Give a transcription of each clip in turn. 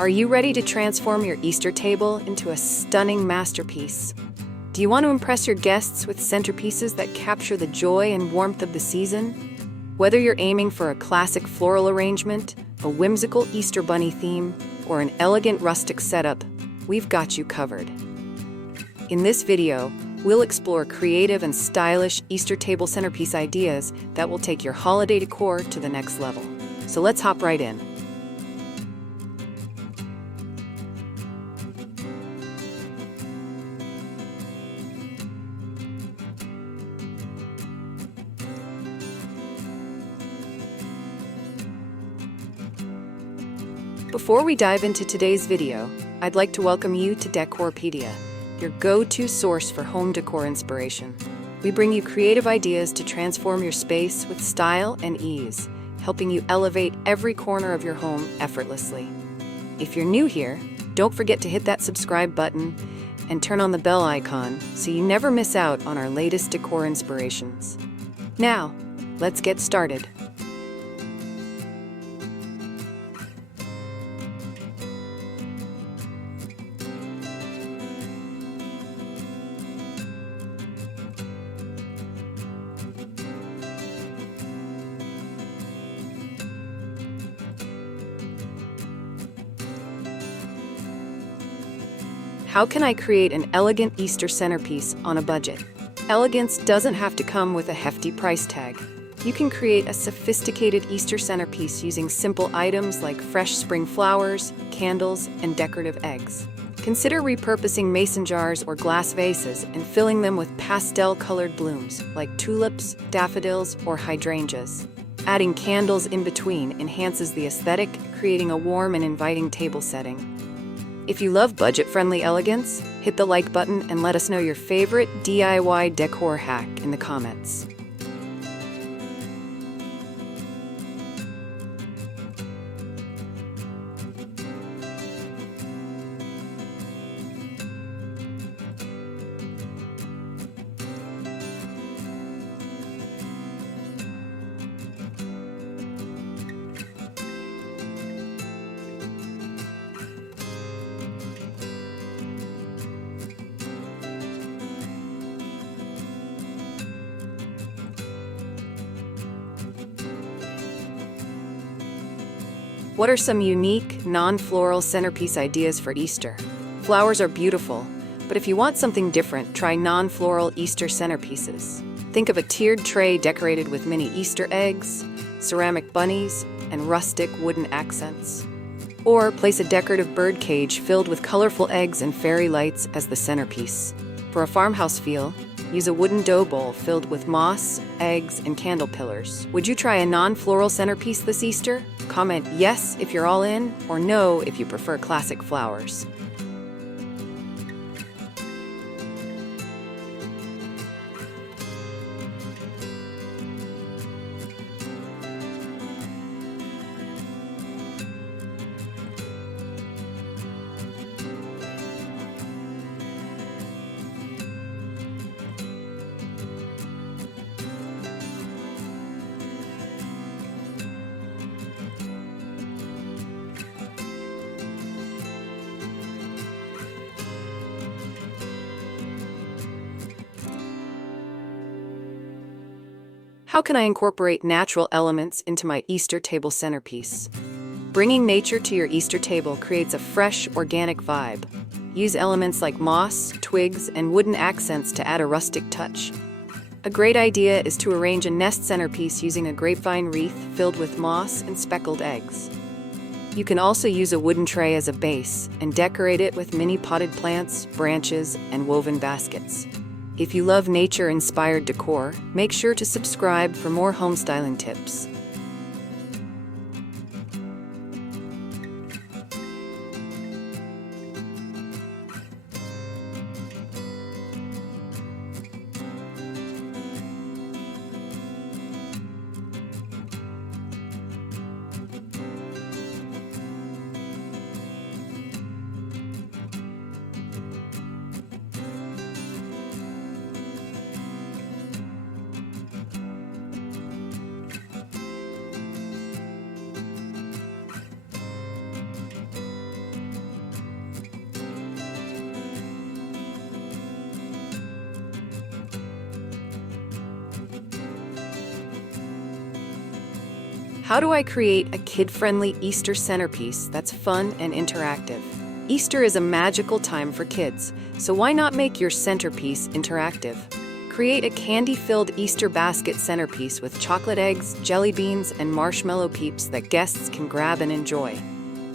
Are you ready to transform your Easter table into a stunning masterpiece? Do you want to impress your guests with centerpieces that capture the joy and warmth of the season? Whether you're aiming for a classic floral arrangement, a whimsical Easter bunny theme, or an elegant rustic setup, we've got you covered. In this video, we'll explore creative and stylish Easter table centerpiece ideas that will take your holiday decor to the next level. So let's hop right in. Before we dive into today's video, I'd like to welcome you to Decorpediya, your go-to source for home decor inspiration. We bring you creative ideas to transform your space with style and ease, helping you elevate every corner of your home effortlessly. If you're new here, don't forget to hit that subscribe button and turn on the bell icon so you never miss out on our latest decor inspirations. Now, let's get started. How can I create an elegant Easter centerpiece on a budget? Elegance doesn't have to come with a hefty price tag. You can create a sophisticated Easter centerpiece using simple items like fresh spring flowers, candles, and decorative eggs. Consider repurposing mason jars or glass vases and filling them with pastel-colored blooms like tulips, daffodils, or hydrangeas. Adding candles in between enhances the aesthetic, creating a warm and inviting table setting. If you love budget-friendly elegance, hit the like button and let us know your favorite DIY decor hack in the comments. What are some unique, non-floral centerpiece ideas for Easter? Flowers are beautiful, but if you want something different, try non-floral Easter centerpieces. Think of a tiered tray decorated with mini Easter eggs, ceramic bunnies, and rustic wooden accents. Or place a decorative bird cage filled with colorful eggs and fairy lights as the centerpiece. For a farmhouse feel, use a wooden dough bowl filled with moss, eggs, and candle pillars. Would you try a non-floral centerpiece this Easter? Comment yes if you're all in, or no if you prefer classic flowers. How can I incorporate natural elements into my Easter table centerpiece? Bringing nature to your Easter table creates a fresh, organic vibe. Use elements like moss, twigs, and wooden accents to add a rustic touch. A great idea is to arrange a nest centerpiece using a grapevine wreath filled with moss and speckled eggs. You can also use a wooden tray as a base and decorate it with mini potted plants, branches, and woven baskets. If you love nature-inspired decor, make sure to subscribe for more home styling tips. How do I create a kid-friendly Easter centerpiece that's fun and interactive? Easter is a magical time for kids, so why not make your centerpiece interactive? Create a candy-filled Easter basket centerpiece with chocolate eggs, jelly beans, and marshmallow peeps that guests can grab and enjoy.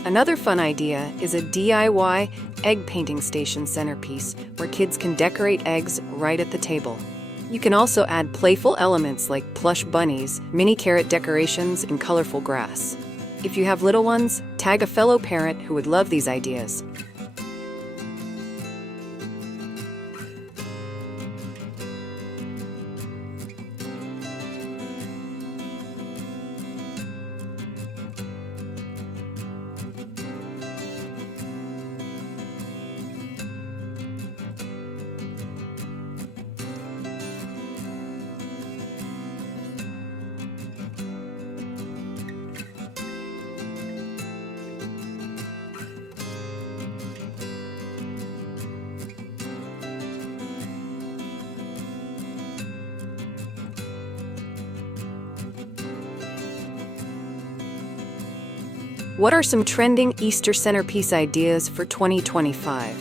Another fun idea is a DIY egg painting station centerpiece where kids can decorate eggs right at the table. You can also add playful elements like plush bunnies, mini carrot decorations, and colorful grass. If you have little ones, tag a fellow parent who would love these ideas. What are some trending Easter centerpiece ideas for 2025?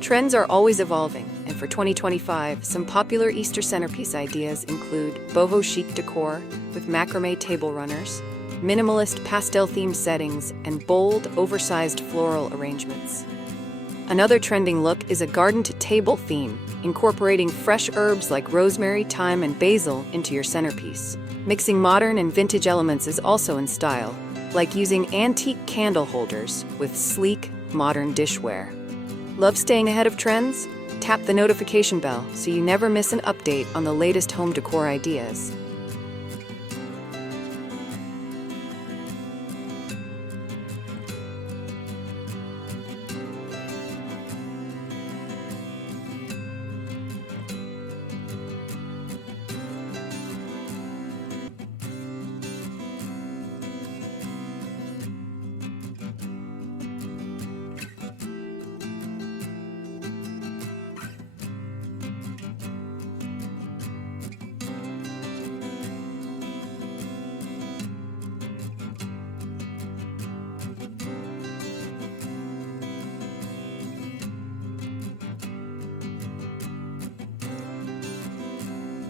Trends are always evolving, and for 2025, some popular Easter centerpiece ideas include boho chic decor with macrame table runners, minimalist pastel-themed settings, and bold, oversized floral arrangements. Another trending look is a garden-to-table theme, incorporating fresh herbs like rosemary, thyme, and basil into your centerpiece. Mixing modern and vintage elements is also in style, like using antique candle holders with sleek, modern dishware. Love staying ahead of trends? Tap the notification bell so you never miss an update on the latest home decor ideas.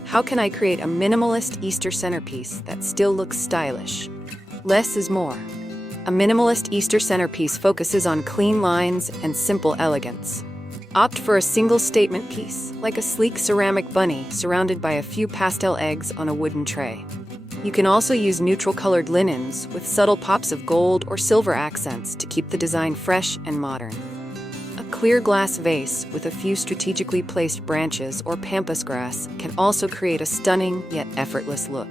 How can I create a minimalist Easter centerpiece that still looks stylish? Less is more. A minimalist Easter centerpiece focuses on clean lines and simple elegance. Opt for a single statement piece, like a sleek ceramic bunny surrounded by a few pastel eggs on a wooden tray. You can also use neutral-colored linens with subtle pops of gold or silver accents to keep the design fresh and modern. A clear glass vase with a few strategically placed branches or pampas grass can also create a stunning yet effortless look.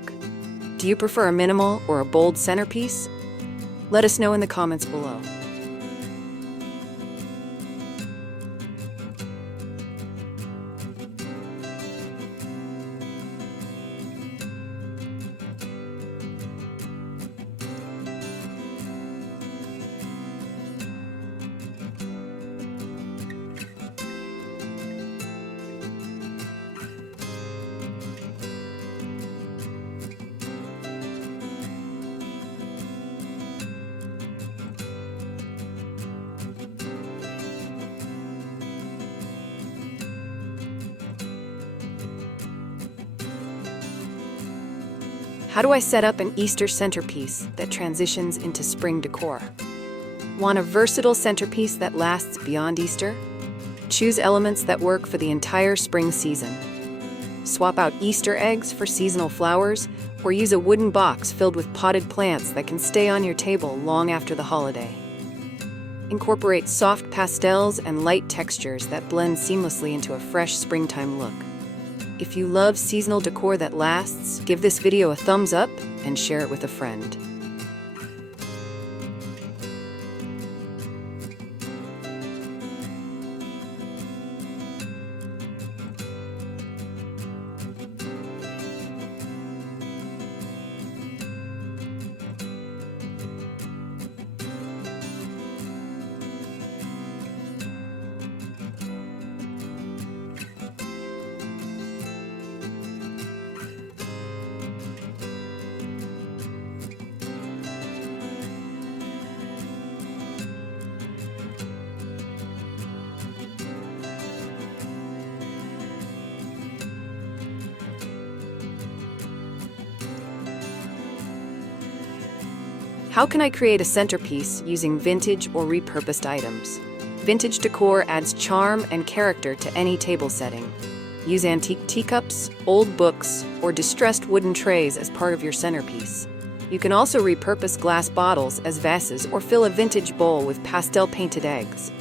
Do you prefer a minimal or a bold centerpiece? Let us know in the comments below. How do I set up an Easter centerpiece that transitions into spring decor? Want a versatile centerpiece that lasts beyond Easter? Choose elements that work for the entire spring season. Swap out Easter eggs for seasonal flowers, or use a wooden box filled with potted plants that can stay on your table long after the holiday. Incorporate soft pastels and light textures that blend seamlessly into a fresh springtime look. If you love seasonal decor that lasts, give this video a thumbs up and share it with a friend. How can I create a centerpiece using vintage or repurposed items? Vintage decor adds charm and character to any table setting. Use antique teacups, old books, or distressed wooden trays as part of your centerpiece. You can also repurpose glass bottles as vases or fill a vintage bowl with pastel-painted eggs.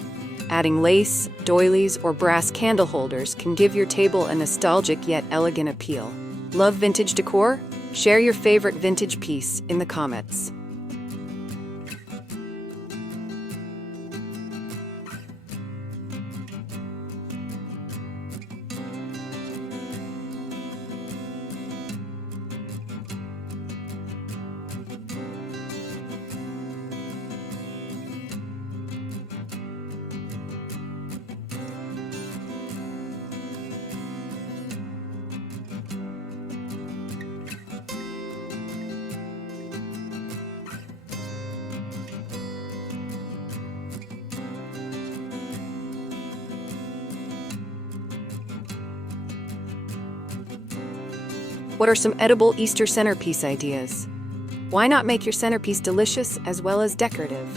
Adding lace, doilies, or brass candle holders can give your table a nostalgic yet elegant appeal. Love vintage decor? Share your favorite vintage piece in the comments. What are some edible Easter centerpiece ideas? Why not make your centerpiece delicious as well as decorative?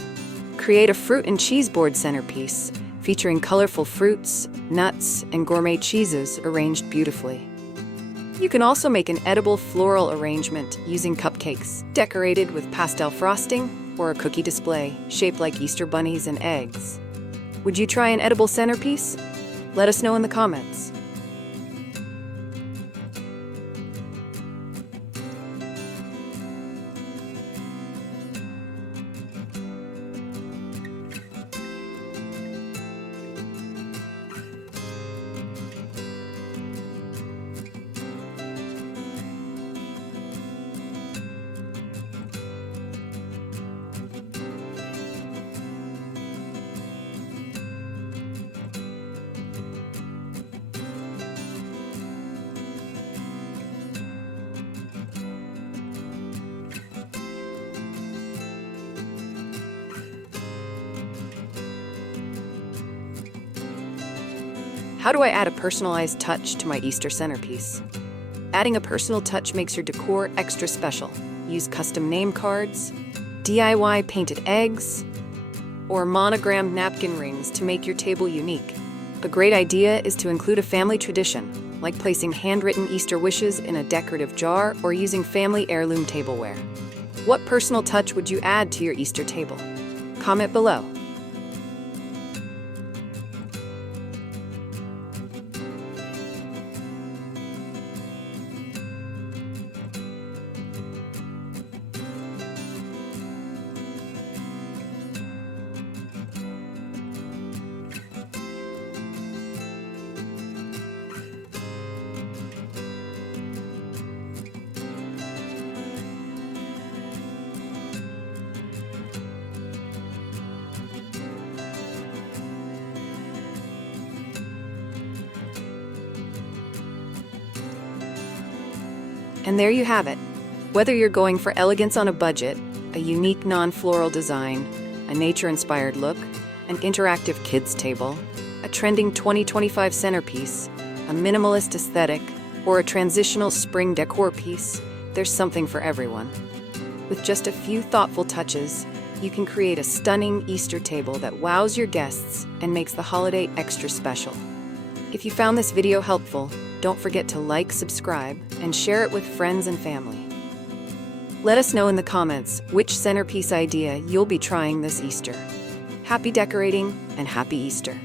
Create a fruit and cheese board centerpiece featuring colorful fruits, nuts, and gourmet cheeses arranged beautifully. You can also make an edible floral arrangement using cupcakes decorated with pastel frosting or a cookie display shaped like Easter bunnies and eggs. Would you try an edible centerpiece? Let us know in the comments. How do I add a personalized touch to my Easter centerpiece? Adding a personal touch makes your decor extra special. Use custom name cards, DIY painted eggs, or monogrammed napkin rings to make your table unique. A great idea is to include a family tradition, like placing handwritten Easter wishes in a decorative jar or using family heirloom tableware. What personal touch would you add to your Easter table? Comment below. And there you have it. Whether you're going for elegance on a budget, a unique non-floral design, a nature-inspired look, an interactive kids table, a trending 2025 centerpiece, a minimalist aesthetic, or a transitional spring decor piece, there's something for everyone. With just a few thoughtful touches, you can create a stunning Easter table that wows your guests and makes the holiday extra special. If you found this video helpful, don't forget to like, subscribe, and share it with friends and family. Let us know in the comments which centerpiece idea you'll be trying this Easter. Happy decorating and happy Easter!